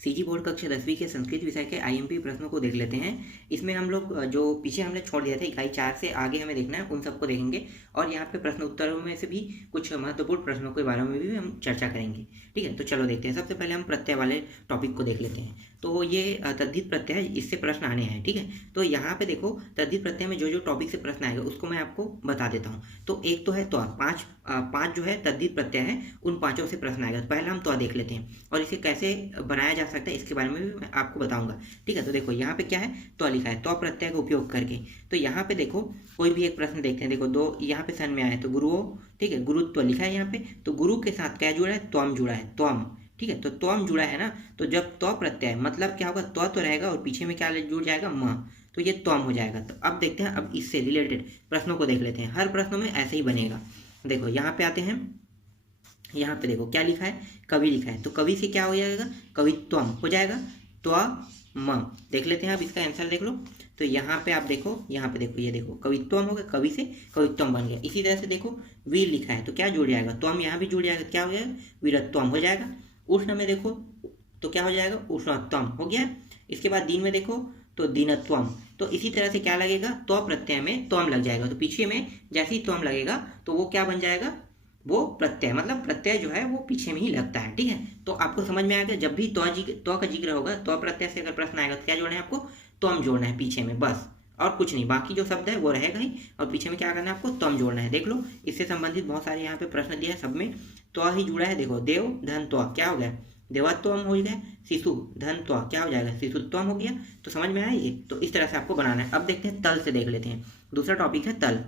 CG board कक्षा 10वीं के संस्कृत विषय के आईएमपी प्रश्नों को देख लेते हैं। इसमें हम लोग जो पीछे हमने छोड़ दिया था इकाई 4 से आगे हमें देखना है, उन सबको देखेंगे और यहाँ पे प्रश्न उत्तरों में से भी कुछ महत्वपूर्ण प्रश्नों के बारे में भी हम चर्चा करेंगे। ठीक है, तो चलो देखते हैं। सबसे पहले हम प्रत्यय वाले टॉपिक को देख लेते हैं। तो ये तद्धित प्रत्यय है, इससे प्रश्न आने हैं। ठीक है, तो यहाँ पे देखो तद्धित प्रत्यय में जो जो टॉपिक से प्रश्न आएगा उसको मैं आपको बता देता हूँ। तो एक तो है त्वा, पांच जो है तद्धित प्रत्यय है, उन पांचों से प्रश्न आएगा। तो पहले हम त्वा देख लेते हैं और इसे कैसे बनाया जा सकता है इसके बारे में भी मैं आपको बताऊंगा। ठीक है, तो देखो यहाँ पे क्या है, त्वा लिखा है, त्वा प्रत्यय का उपयोग करके। तो यहाँ पे देखो कोई भी एक प्रश्न देखते हैं। देखो दो यहाँ पे सन में आया है, तो गुरुओं, ठीक है, गुरुत्व लिखा है यहाँ पे। तो गुरु के साथ क्या जुड़ा है, त्वम जुड़ा है, त्वम। ठीक है, तो त्वम जुड़ा है ना, तो जब त्व प्रत्यय मतलब क्या होगा, त्व तो रहेगा और पीछे में क्या जुड़ जाएगा, म, तो ये त्वम हो जाएगा। तो अब देखते हैं, अब इससे रिलेटेड प्रश्नों को देख लेते हैं। हर प्रश्नों में ऐसे ही बनेगा। देखो यहाँ पे आते हैं, यहाँ पे देखो क्या लिखा है, कवि लिखा है। तो कवि से क्या हो जाएगा, कवित्वम हो जाएगा, त्व म। देख लेते हैं, अब इसका आंसर देख लो। तो यहाँ पे आप देखो, यहाँ पे देखो, ये देखो कवित्वम हो गया, कवि से कवित्वम बन गया। इसी तरह से देखो वीर लिखा है, तो क्या जुड़ जाएगा, त्वम यहाँ भी जुड़ जाएगा, क्या हो जाएगा, वीरत्वम हो जाएगा। उष्ण में देखो तो क्या हो जाएगा, उष्णत्वम हो गया। इसके बाद दिन में देखो तो दीनत्वम। तो इसी तरह से क्या लगेगा, त्व प्रत्यय में त्वम लग जाएगा। तो पीछे में जैसे ही त्वम लगेगा तो वो क्या बन जाएगा, वो प्रत्यय, मतलब प्रत्यय जो है वो पीछे में ही लगता है। ठीक है, तो आपको समझ में आएगा, जब भी त्व का जिक्र होगा, त्व प्रत्यय से अगर प्रश्न आएगा तो क्या जोड़ना है आपको, त्वम जोड़ना है पीछे में, बस और कुछ नहीं। बाकी जो शब्द है वो रहेगा ही और पीछे में क्या करना है आपको, त्वम जोड़ना है। देख लो, इससे संबंधित बहुत सारे यहाँ पे प्रश्न दिया है, सब में त्व ही जुड़ा है। देखो देव धन त्व क्या हो गया, देवत्वम हो गया। शिशु धन त्व क्या हो जाएगा, शिशुत्वम हो गया। तो समझ में आया ये, तो इस तरह से आपको बनाना है। अब देखते हैं तल से, देख लेते हैं। दूसरा टॉपिक है तल।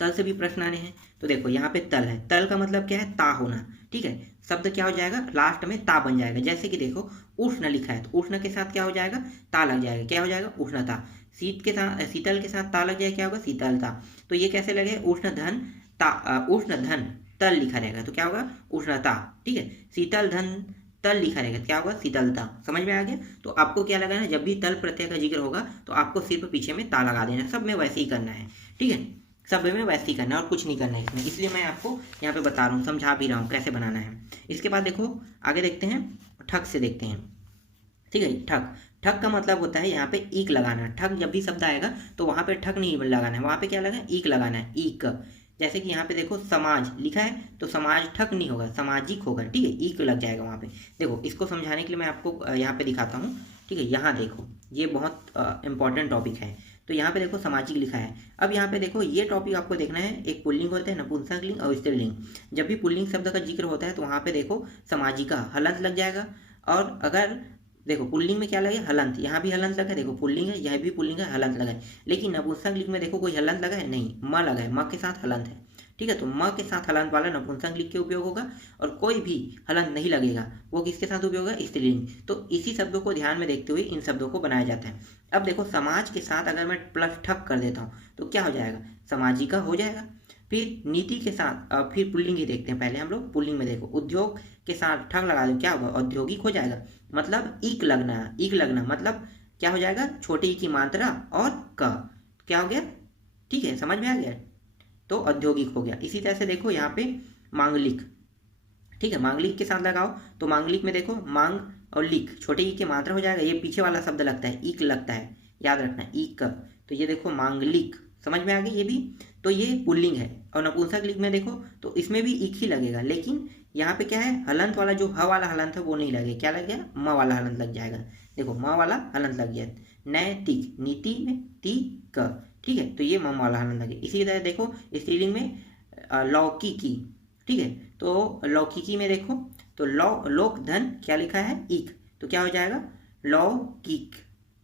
तल से भी प्रश्न आने हैं। तो देखो यहाँ पे तल है, तल का मतलब क्या है, ता होना। ठीक है, शब्द क्या हो जाएगा, लास्ट में ता बन जाएगा। जैसे कि देखो उष्ण लिखा है, तो उष्ण के साथ क्या हो जाएगा, ता लग जाएगा, क्या हो जाएगा, उष्णता। शीत के साथ, शीतल के साथ ता लग जाएगा, क्या होगा, शीतलता। तो ये कैसे लगे, उष्ण धन ता, उष्ण धन तल लिखा रहेगा, तो क्या होगा, उष्णता। ठीक है, शीतल धन तल लिखा रहेगा, क्या होगा, शीतलता। समझ में आ गया। तो आपको क्या लगाना है, जब भी तल प्रत्यय का जिक्र होगा तो आपको सिर्फ पीछे में ता लगा देना। सब में वैसे ही करना है। ठीक है, सब में वैसे ही करना है और कुछ नहीं करना है इसमें, इसलिए मैं आपको यहाँ पे बता रहा हूँ, समझा भी रहा हूँ कैसे बनाना है। इसके बाद देखो आगे देखते हैं, ठक से देखते हैं। ठीक है, ठक, ठक का मतलब होता है यहाँ पे ईक लगाना। ठक जब भी शब्द आएगा तो वहाँ पे ठक नहीं लगाना है, वहाँ पे क्या लगाना है, ईक लगाना है, ईक। जैसे कि यहाँ पे देखो समाज लिखा है, तो समाज ठक नहीं होगा, सामाजिक होगा। ठीक है, ईक लग जाएगा वहाँ पे। देखो इसको समझाने के लिए मैं आपको यहाँ पे दिखाता हूँ। ठीक है, यहाँ देखो, ये बहुत इंपॉर्टेंट टॉपिक है। तो यहाँ पे देखो सामाजिक लिखा है। अब यहाँ पे देखो ये टॉपिक आपको देखना है, एक पुल्लिंग होता है, नपुंसकलिंग और स्त्रीलिंग। जब भी पुल्लिंग शब्द का जिक्र होता है तो वहाँ पे देखो सामाजिका हलंत लग जाएगा। और अगर देखो पुल्लिंग में क्या लगे, हलंत, यहाँ भी हलंत लगा है। देखो पुल्लिंग है, यह भी पुल्लिंग है, हलंत लगा है। लेकिन नपुंसकलिंग में देखो कोई हलंत लगा है नहीं, म लगा है, म के साथ हलंत है। ठीक है, तो म के साथ हलंत वाला नपुंसकलिंग के उपयोग होगा और कोई भी हलंत नहीं लगेगा वो किसके साथ उपयोग होगा, स्त्रीलिंग। तो इसी शब्दों को ध्यान में देखते हुए इन शब्दों को बनाया जाता है। अब देखो समाज के साथ अगर मैं प्लस ठक कर देता हूँ तो क्या हो जाएगा, सामाजिका हो जाएगा। फिर नीति के साथ, फिर पुल्लिंग ही देखते हैं पहले हम लोग। पुल्लिंग में देखो उद्योग के साथ ठग लगा दो, क्या होगा, औद्योगिक हो जाएगा। मतलब ईक लगना, ईक लगना मतलब क्या हो जाएगा, छोटे ई की मात्रा और क, क्या हो गया। ठीक है, समझ में आ गया, तो औद्योगिक हो गया। इसी तरह से देखो यहाँ पे मांगलिक। ठीक है, मांगलिक के साथ लगाओ तो मांगलिक में देखो मांग और लिक, छोटे ई की मात्रा हो जाएगा। ये पीछे वाला शब्द लगता है, ईक लगता है, याद रखना, ईक। तो ये देखो मांगलिक, समझ में आ गई ये भी। तो ये पुल्लिंग है। और नपुंसक लिंग में देखो तो इसमें भी ईक ही लगेगा, लेकिन यहाँ पे क्या है, हलंत वाला जो ह वाला हलंत है वो नहीं लगेगा, क्या लग गया, म वाला हलंत लग जाएगा। देखो म वाला हलंत लग गया, नैतिक, नीति में ती क। ठीक है, तो ये म वाला हलंत लगे। इसी तरह देखो स्त्रीलिंग में लौकिकी। ठीक है, तो लौकिकी में देखो तो लोक धन क्या लिखा है, ईक, तो क्या हो जाएगा, लौकिक।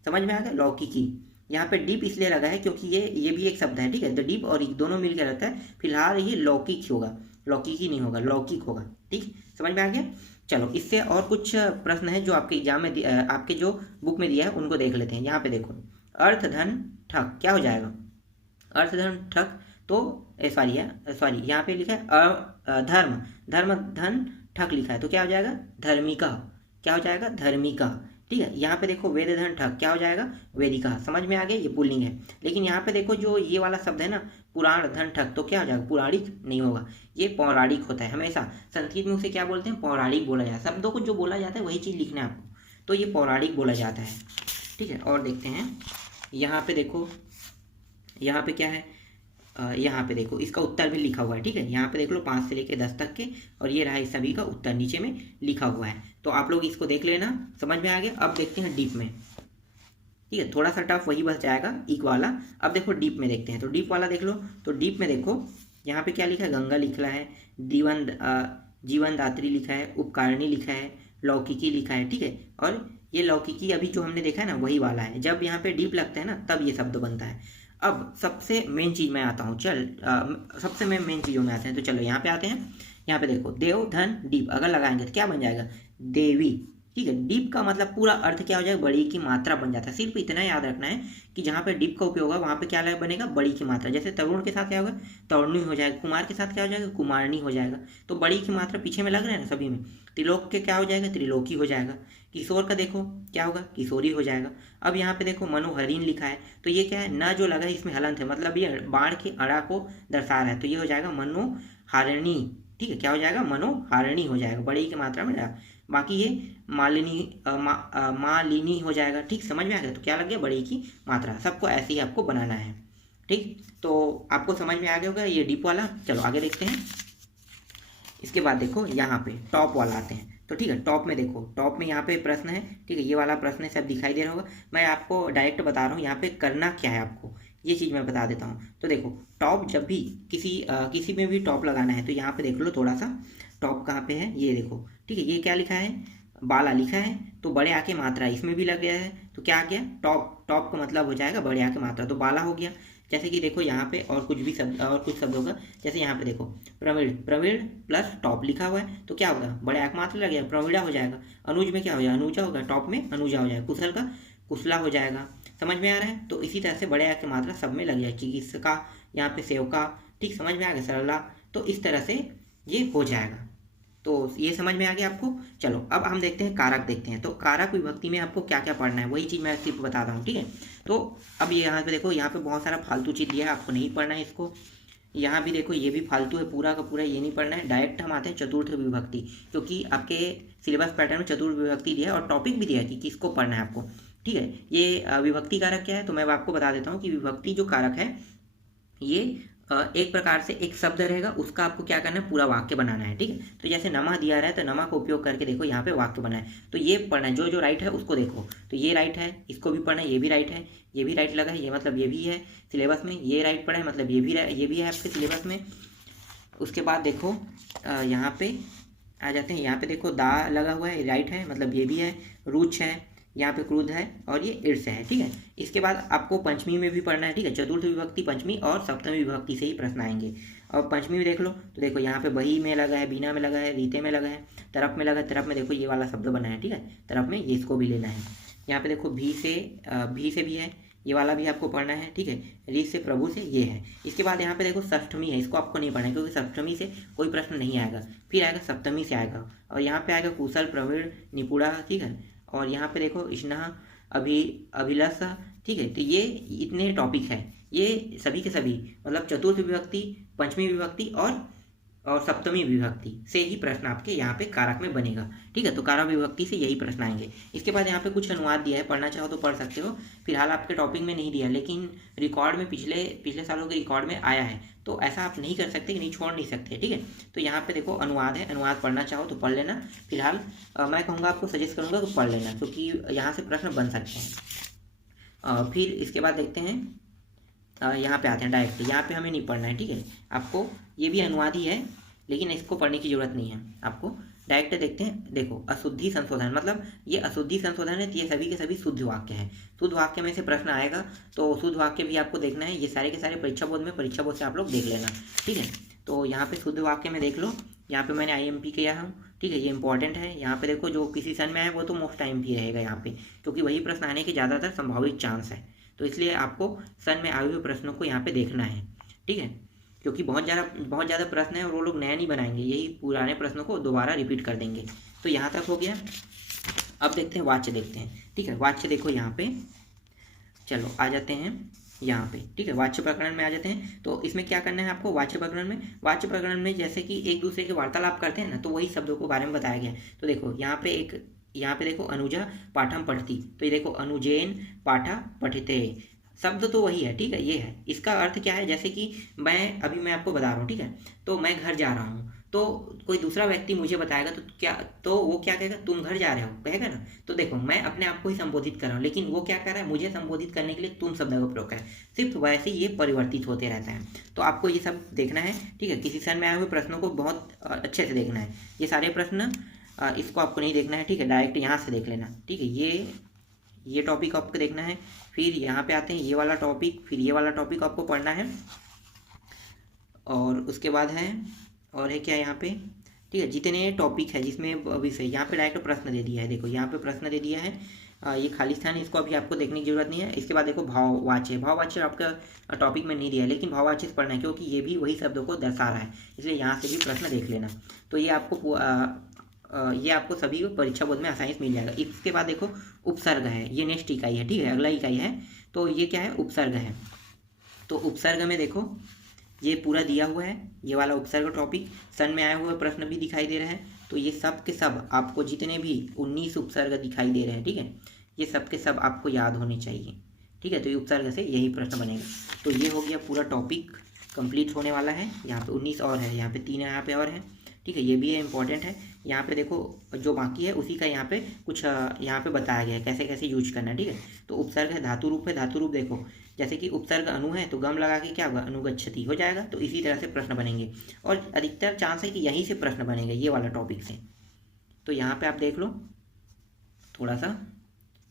समझ में आ गया, लौकिकी। यहाँ पे डीप इसलिए लगा है क्योंकि ये भी एक शब्द है। ठीक है, तो डीप और ईक दोनों मिलकर रहता है। फिलहाल ये लौकिक होगा, लौकिकी नहीं होगा, लौकिक होगा। ठीक, समझ में आ गया। चलो इससे और कुछ प्रश्न है जो आपके एग्जाम में आपके जो बुक में दिया है उनको देख लेते हैं। यहाँ पे देखो अर्थ धन ठक क्या हो जाएगा, अर्थ धन ठक। तो सॉरी यहाँ पे लिखा है धर्म, धर्म धन ठक लिखा है, तो क्या हो जाएगा, धर्मिका, क्या हो जाएगा, धर्मिका। ठीक है। यहाँ पे देखो वेद धन ठग क्या हो जाएगा, वेदिका, समझ में आ गया, ये पुल्लिंग है। लेकिन यहाँ पे देखो जो ये वाला शब्द है ना, पुराण धन ठग, तो क्या हो जाएगा, पुराणिक नहीं होगा, ये पौराणिक होता है। हमेशा संस्कृत में उसे क्या बोलते हैं, पौराणिक बोला जाता है। शब्दों को जो बोला जाता है वही चीज़ लिखना है आपको, तो ये पौराणिक बोला जाता है। ठीक है, और देखते हैं यहाँ पे देखो, यहाँ पे क्या है, यहाँ पे देखो इसका उत्तर भी लिखा हुआ है। ठीक है, यहाँ पे देख लो 5 से लेकर 10 तक के, और ये रहा इस सभी का उत्तर नीचे में लिखा हुआ है। तो आप लोग इसको देख लेना, समझ में आ गया। अब देखते हैं डीप में। ठीक है, थोड़ा सा टफ वही बच जाएगा इक वाला। अब देखो डीप में देखते हैं, तो डीप वाला देख लो। तो डीप में देखो यहाँ पे क्या लिखा है, गंगा लिखा है, जीवन दात्री लिखा है, उपकारिणी लिखा है, लौकिकी लिखा है। ठीक है, और ये लौकिकी अभी जो हमने देखा है ना वही वाला है। जब यहाँ पे डीप लगता है ना तब ये शब्द बनता है। अब सबसे मेन चीज़ में आता हूँ, सबसे मेन चीज़ों में आते हैं। तो चलो यहाँ पे आते हैं। यहाँ पे देखो देव धन डीप अगर लगाएंगे तो क्या बन जाएगा, देवी। ठीक है, डीप का मतलब पूरा अर्थ क्या हो जाएगा, बड़ी की मात्रा बन जाता है। सिर्फ इतना याद रखना है कि जहाँ पे डीप का उपयोग होगा वहाँ पे क्या बनेगा, बड़ी की मात्रा। जैसे तरुण के साथ क्या होगा, तरुणी हो जाएगा, कुमार के साथ क्या हो जाएगा, कुमारनी हो जाएगा। तो बड़ी की मात्रा पीछे में लग रहा है ना सभी में। त्रिलोक के क्या हो जाएगा, त्रिलोकी हो जाएगा। किशोर का देखो क्या होगा, किशोरी हो जाएगा। अब यहाँ पे देखो मनोहरीन लिखा है, तो ये क्या है, न जो लगा है इसमें हलंत है, मतलब ये बाण के अड़ा को दर्शा रहा है। तो ये हो जाएगा मनोहारिणी। ठीक है, क्या हो जाएगा, मनोहारिणी हो जाएगा, बड़ी की मात्रा में लगा। बाकी ये मालिनी हो जाएगा। ठीक, समझ में आ गया। तो क्या लग गया, बड़ी की मात्रा। सबको ऐसे ही आपको बनाना है। ठीक, तो आपको समझ में आ गया होगा ये डीप वाला। चलो आगे देखते हैं। इसके बाद देखो यहाँ पे टॉप वाला आते हैं। तो ठीक है, टॉप में देखो, टॉप में यहाँ पे प्रश्न है। ठीक है, ये वाला प्रश्न है, सब दिखाई दे रहा होगा। मैं आपको डायरेक्ट बता रहा हूँ यहाँ पे करना क्या है आपको, ये चीज़ मैं बता देता हूँ। तो देखो टॉप जब भी किसी में भी टॉप लगाना है तो यहाँ पे देख लो थोड़ा सा, टॉप कहाँ पे है ये देखो। ठीक है, ये क्या लिखा है, बाला लिखा है, तो बड़े आके मात्रा इसमें भी लग गया है। तो क्या आ गया, टॉप। टॉप का मतलब हो जाएगा बड़े आके मात्रा, तो बाला हो गया। जैसे कि देखो यहाँ पे और कुछ भी शब्द, और कुछ शब्द होगा। जैसे यहाँ पे देखो प्रवीण, प्रवीण प्लस टॉप लिखा हुआ है, तो क्या होगा, बड़े आक मात्रा लग गया, प्रवीणा हो जाएगा। अनुज में क्या हो जाएगा, अनुजा होगा, टॉप में अनुजा हो जाएगा। कुशल का कुशला हो जाएगा। समझ में आ रहा है। तो इसी तरह से बड़े आक की मात्रा सब में लग जाएगी। चिकित्सका, यहाँ पे सेवका। ठीक, समझ में आ गया, सरला। तो इस तरह से ये हो जाएगा। तो ये समझ में आ गया आपको। चलो अब हम देखते हैं कारक देखते हैं। तो कारक विभक्ति में आपको क्या क्या पढ़ना है वही चीज़ मैं सिर्फ बता रहा हूँ। ठीक है, तो अब ये यहाँ पे देखो, यहाँ पे बहुत सारा फालतू चीज़ दिया है, आपको नहीं पढ़ना है इसको। यहाँ भी देखो ये भी फालतू है, पूरा का पूरा ये नहीं पढ़ना है। डायरेक्ट हम आते हैं चतुर्थ विभक्ति, क्योंकि आपके सिलेबस पैटर्न में चतुर्थ विभक्ति दिया है और टॉपिक भी दिया है कि किसको पढ़ना है आपको। ठीक है, ये विभक्ति कारक क्या है, तो मैं आपको बता देता हूँ कि विभक्ति जो कारक है ये एक प्रकार से एक शब्द रहेगा, उसका आपको क्या करना है, पूरा वाक्य बनाना है। ठीक है, तो जैसे नमा दिया रहा है तो नमा का उपयोग करके देखो यहाँ पे वाक्य बना है। तो ये पढ़ना है, जो जो राइट है उसको देखो। तो ये राइट है, इसको भी पढ़ना है, ये भी राइट है, ये भी राइट लगा है, ये मतलब ये भी है सिलेबस में। ये राइट पढ़ा है मतलब ये भी है आपके सिलेबस में। उसके बाद देखो यहाँ पे आ जाते हैं। यहाँ पे देखो दा लगा हुआ है, राइट है, मतलब ये भी है। रुच है, यहाँ पे क्रोध है, और ये ईर्ष है। ठीक है, इसके बाद आपको पंचमी में भी पढ़ना है। ठीक है, चतुर्थ विभक्ति, पंचमी और सप्तमी विभक्ति से ही प्रश्न आएंगे। और पंचमी में देख लो, तो देखो यहाँ पे बही में लगा है, बीना में लगा है, रीते में लगा है, तरफ में लगा है। तरफ में देखो ये वाला शब्द बना है। ठीक है, तरफ में ये इसको भी लेना है। यहाँ पे देखो भी से भी है, ये वाला भी आपको पढ़ना है। ठीक है, री से प्रभु से ये है। इसके बाद यहाँ पे देखो षष्ठमी है, इसको आपको नहीं पढ़ना है क्योंकि सप्तमी से कोई प्रश्न नहीं आएगा। फिर आएगा सप्तमी से आएगा, और यहाँ पे आएगा कुशल, प्रवीण, निपुणा। ठीक है, और यहाँ पे देखो स्नेह, अभिलाष। ठीक है, तो ये इतने टॉपिक है, ये सभी के सभी मतलब चतुर्थ विभक्ति, पंचमी विभक्ति और सप्तमी विभक्ति से ही प्रश्न आपके यहाँ पे कारक में बनेगा। ठीक है, तो कारक विभक्ति से यही प्रश्न आएंगे। इसके बाद यहाँ पे कुछ अनुवाद दिया है, पढ़ना चाहो तो पढ़ सकते हो। फिलहाल आपके टॉपिक में नहीं दिया है, लेकिन रिकॉर्ड में पिछले सालों के रिकॉर्ड में आया है, तो ऐसा आप नहीं कर सकते कि नहीं छोड़ नहीं सकते। ठीक है, तो यहाँ पे देखो अनुवाद है, अनुवाद पढ़ना चाहो तो पढ़ लेना। फिलहाल मैं कहूँगा, आपको सजेस्ट करूँगा तो पढ़ लेना, क्योंकि यहाँ से प्रश्न बन सकते हैं। फिर इसके बाद देखते हैं, यहाँ पे आते हैं डायरेक्ट। यहाँ पे हमें नहीं पढ़ना है। ठीक है, आपको ये भी अनुवाद ही है, लेकिन इसको पढ़ने की जरूरत नहीं है आपको। डायरेक्ट देखते हैं। देखो अशुद्धि संशोधन, मतलब ये अशुद्धि संशोधन है, तो ये सभी के सभी शुद्ध वाक्य हैं। शुद्ध वाक्य में से प्रश्न आएगा, तो शुद्ध वाक्य भी आपको देखना है। ये सारे के सारे परीक्षा बोर्ड से आप लोग देख लेना। ठीक है, तो यहाँ पे शुद्ध वाक्य में देख लो, यहाँ पे मैंने IMP किया हूँ। ठीक है, ये इंपॉर्टेंट है। यहाँ पे देखो जो किसी सन में आए वो तो मोस्ट IMP रहेगा यहाँ पे, क्योंकि वही प्रश्न आने के ज़्यादातर संभावित चांस है। तो इसलिए आपको सन में आए हुए प्रश्नों को यहाँ पे देखना है। ठीक है, क्योंकि बहुत ज़्यादा प्रश्न है और वो लोग नया नहीं बनाएंगे, यही पुराने प्रश्नों को दोबारा रिपीट कर देंगे। तो यहाँ तक हो गया। अब देखते हैं वाच्य देखते हैं, ठीक है। वाच्य देखो यहाँ पे, चलो आ जाते हैं यहाँ पे, ठीक है। वाच्य प्रकरण में आ जाते हैं। तो इसमें क्या करना है आपको वाच्य प्रकरण में? वाच्य प्रकरण में जैसे कि एक दूसरे के वार्तालाप करते हैं ना, तो वही शब्दों के बारे में बताया गया है। तो देखो यहाँ पे देखो अनुजा पाठम पठती, तो ये देखो अनुजेन पाठा पठिते, शब्द तो वही है, ठीक है। ये है, इसका अर्थ क्या है, जैसे कि मैं आपको बता रहा हूँ, ठीक है। तो मैं घर जा रहा हूँ, तो कोई दूसरा व्यक्ति मुझे बताएगा तो वो क्या कहेगा, तुम घर जा रहे हो कहेगा ना। तो देखो मैं अपने आप को ही संबोधित कर रहा हूँ, लेकिन वो क्या कर रहा है, मुझे संबोधित करने के लिए तुम शब्द का प्रयोग है। सिर्फ वैसे ही ये परिवर्तित होते रहता है। तो आपको ये सब देखना है, ठीक है। किसी क्षण में आए हुए प्रश्नों को बहुत अच्छे से देखना है। ये सारे प्रश्न इसको आपको नहीं देखना है, ठीक है। डायरेक्ट यहाँ से देख लेना, ठीक है। ये टॉपिक आपको देखना है। फिर यहाँ पे आते हैं ये वाला टॉपिक, फिर ये वाला टॉपिक आपको पढ़ना है। और उसके बाद है, और है क्या यहाँ पे, ठीक है। जितने टॉपिक है जिसमें विषय, यहाँ पे डायरेक्ट प्रश्न दे दिया है, देखो यहाँ पे प्रश्न दे दिया है। ये खाली स्थान है, इसको अभी आपको देखने की जरूरत नहीं है। इसके बाद देखो भाववाच्य आपका टॉपिक में नहीं दिया है, लेकिन भाववाच्य से पढ़ना है, क्योंकि ये भी वही शब्दों को दर्शा रहा है, इसलिए यहाँ से भी प्रश्न देख लेना। तो ये आपको सभी परीक्षा बोर्ड में आसानी से मिल जाएगा। इसके बाद देखो उपसर्ग है, ये नेक्स्ट इकाई है, ठीक है, अगला इकाई है। तो ये क्या है, उपसर्ग है। तो उपसर्ग में देखो ये पूरा दिया हुआ है, ये वाला उपसर्ग टॉपिक, सन में आए हुए प्रश्न भी दिखाई दे रहे हैं। तो ये सब के सब आपको जितने भी 19 उपसर्ग दिखाई दे रहे हैं, ठीक है, ये सब के सब आपको याद होने चाहिए, ठीक है। तो ये उपसर्ग से यही प्रश्न बनेगा। तो ये हो गया पूरा टॉपिक कंप्लीट होने वाला है। यहाँ पे 19 और है, यहाँ पे 3 यहाँ पे और है, ठीक है। ये भी है, इंपॉर्टेंट है। यहाँ पे देखो जो बाकी है उसी का यहाँ पे कुछ यहाँ पे बताया गया है कैसे कैसे यूज करना है, ठीक है। तो उपसर्ग है, धातु रूप है, धातु रूप देखो जैसे कि उपसर्ग अनु है तो गम लगा के क्या होगा, अनुगच्छति हो जाएगा। तो इसी तरह से प्रश्न बनेंगे, और अधिकतर चांस है कि यहीं से प्रश्न बनेंगे, ये वाला टॉपिक से। तो यहाँ पे आप देख लो थोड़ा सा,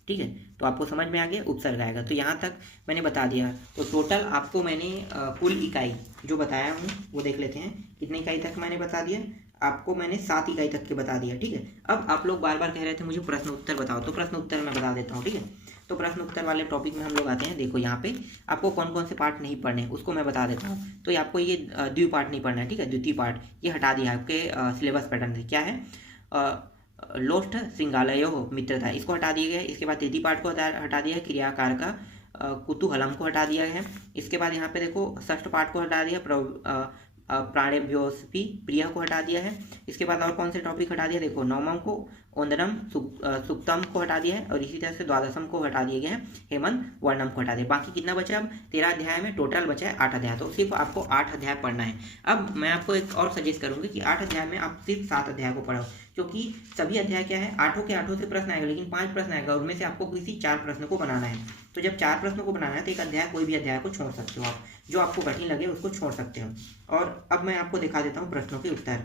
ठीक है। तो आपको समझ में आ गया, उपसर्ग आएगा। तो यहाँ तक मैंने बता दिया। तो टोटल आपको मैंने कुल इकाई जो बताया हूँ वो देख लेते हैं, कितने इकाई तक मैंने बता दिया आपको, मैंने 7 इकाई तक के बता दिया, ठीक है। अब आप लोग बार बार कह रहे थे मुझे प्रश्न उत्तर बताओ, तो प्रश्न उत्तर मैं बता देता हूँ, ठीक है। तो प्रश्न उत्तर वाले टॉपिक में हम लोग आते हैं। देखो यहाँ पे आपको कौन कौन से पार्ट नहीं पढ़ने उसको मैं बता देता हूँ। तो ये आपको ये द्वितीय पार्ट नहीं पढ़ना है, ठीक है। द्वितीय पार्ट ये हटा दिया है आपके सिलेबस पैटर्न से। क्या है, लोष्ठ श्रृंगालयो मित्रता, इसको हटा दिया गया है। इसके बाद तृतीय पार्ट को हटा दिया है, क्रियाकार का कुतूहलम को हटा दिया है। इसके बाद यहाँ पे देखो षष्ठ पार्ट को हटा दिया, प्राणेभ्योऽपि प्रिय को हटा दिया है। इसके बाद और कौन से टॉपिक हटा दिया, देखो नवमम को ओंदनम सुक्तम को हटा दिया है, और इसी तरह से द्वादशम को हटा दिया गया है, हेमंत वर्णम को हटा दिया। बाकी कितना बचा, अब 13 अध्याय में टोटल बचा है 8 अध्याय। तो सिर्फ आपको 8 अध्याय पढ़ना है। अब मैं आपको एक और सजेस्ट करूंगी कि 8 अध्याय में आप सिर्फ 7 अध्याय को पढ़ो, क्योंकि सभी अध्याय क्या है, 8 के 8 से प्रश्न आएगा, लेकिन 5 प्रश्न आएगा, उनमें से आपको किसी 4 प्रश्न को बनाना है। तो जब 4 प्रश्नों को बनाना है तो एक अध्याय, कोई भी अध्याय को छोड़ सकते हो आप, जो आपको कठिन लगे उसको छोड़ सकते हो। और अब मैं आपको दिखा देता हूँ प्रश्नों के उत्तर,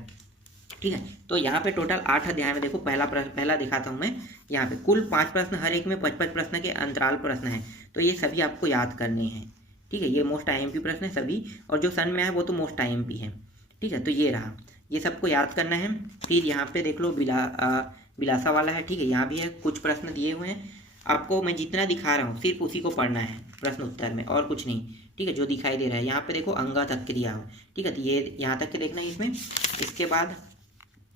ठीक है। तो यहाँ पे टोटल 8 अध्याय में देखो पहला दिखाता हूँ मैं। यहाँ पे कुल 5 प्रश्न, हर एक में 55 प्रश्न के अंतराल प्रश्न हैं। तो ये सभी आपको याद करने हैं, ठीक है। ये मोस्ट आईएमपी प्रश्न है सभी, और जो सन में है वो तो मोस्ट आईएमपी है, ठीक है। तो ये रहा, ये सबको याद करना है। फिर यहाँ पे देख लो बिलासा वाला है, ठीक है। यहाँ भी है, कुछ प्रश्न दिए हुए हैं आपको, मैं जितना दिखा रहा हूँ सिर्फ उसी को पढ़ना है प्रश्न उत्तर में, और कुछ नहीं, ठीक है। जो दिखाई दे रहा है यहाँ पे देखो अंगा तक के दिया हो, ठीक है। तो ये यहाँ तक के देखना है इसमें। इसके बाद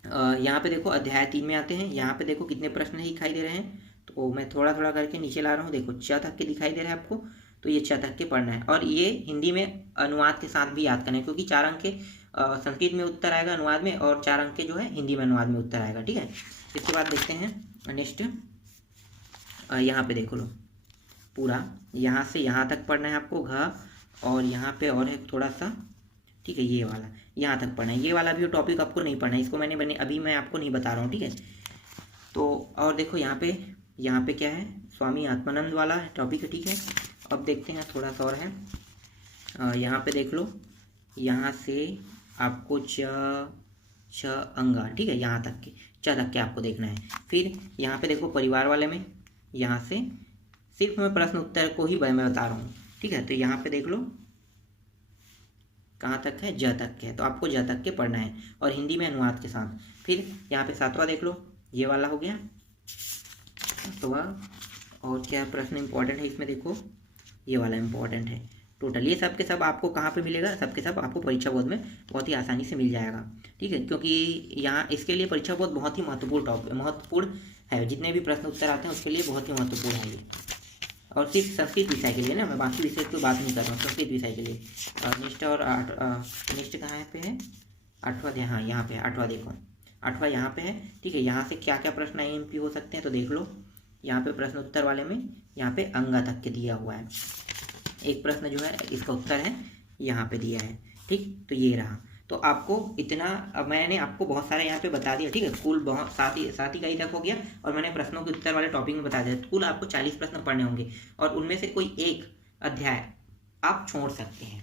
यहाँ पे देखो अध्याय 3 में आते हैं। यहाँ पे देखो कितने प्रश्न दिखाई दे रहे हैं, तो मैं थोड़ा थोड़ा करके नीचे ला रहा हूँ। देखो 6 तक के दिखाई दे रहे हैं आपको, तो ये 6 तक के पढ़ना है। और ये हिंदी में अनुवाद के साथ भी याद करना है, क्योंकि 4 अंक के संस्कृत में उत्तर आएगा अनुवाद में, और 4 अंक के जो है हिंदी में अनुवाद में उत्तर आएगा, ठीक है। इसके बाद देखते हैं नेक्स्ट, यहाँ पे देख लो पूरा यहाँ से यहाँ तक पढ़ना है आपको, घ, और यहाँ पे और है थोड़ा सा, ठीक है। ये वाला यहाँ तक पढ़ना है, ये वाला भी टॉपिक आपको नहीं पढ़ना है, इसको मैंने अभी मैं आपको नहीं बता रहा हूँ, ठीक है। तो और देखो यहाँ पे क्या है, स्वामी आत्मानंद वाला टॉपिक है, ठीक है। अब देखते हैं थोड़ा सा और है, यहाँ पे देख लो, यहाँ से आपको छ अंगा, ठीक है, यहाँ तक के 6 तक के आपको देखना है। फिर यहाँ पे देखो परिवार वाले में, यहाँ से सिर्फ मैं प्रश्न उत्तर को ही मैं बता रहा हूँ, ठीक है। तो यहाँ पे देख लो कहाँ तक है, ज तक के है, तो आपको ज तक के पढ़ना है, और हिंदी में अनुवाद के साथ। फिर यहाँ पे 7वां देख लो, ये वाला हो गया 7वां। और क्या प्रश्न इंपॉर्टेंट है इसमें, देखो ये वाला इंपॉर्टेंट है। टोटल ये सब के सब आपको कहाँ पे मिलेगा, सब के सब आपको परीक्षा बोर्ड में बहुत ही आसानी से मिल जाएगा, ठीक है। क्योंकि यहाँ इसके लिए परीक्षा बोर्ड बहुत ही महत्वपूर्ण है। जितने भी प्रश्न उत्तर आते हैं उसके लिए बहुत ही महत्वपूर्ण है ये, और सिर्फ संस्कृत विषय के लिए ना, मैं बाकी विषय की बात नहीं कर रहा हूँ, संस्कृत विषय के लिए। नेक्स्ट और नेक्स्ट कहाँ पे है, 8वां, हाँ यहाँ पे है 8वां, देखो 8वां यहाँ पे है। ठीक है, यहाँ से क्या क्या प्रश्न IMP हो सकते हैं तो देख लो। यहाँ पे प्रश्न उत्तर वाले में यहाँ पे अंगा तक के दिया हुआ है, एक प्रश्न जो है इसका उत्तर है यहाँ पे दिया है। ठीक, तो ये रहा। तो आपको इतना, अब मैंने आपको बहुत सारा यहाँ पे बता दिया। ठीक है, कुल बहुत 7 इकाई तक हो गया, और मैंने प्रश्नों के उत्तर वाले टॉपिक में बता दिया। कुल आपको 40 प्रश्न पढ़ने होंगे, और उनमें से कोई एक अध्याय आप छोड़ सकते हैं।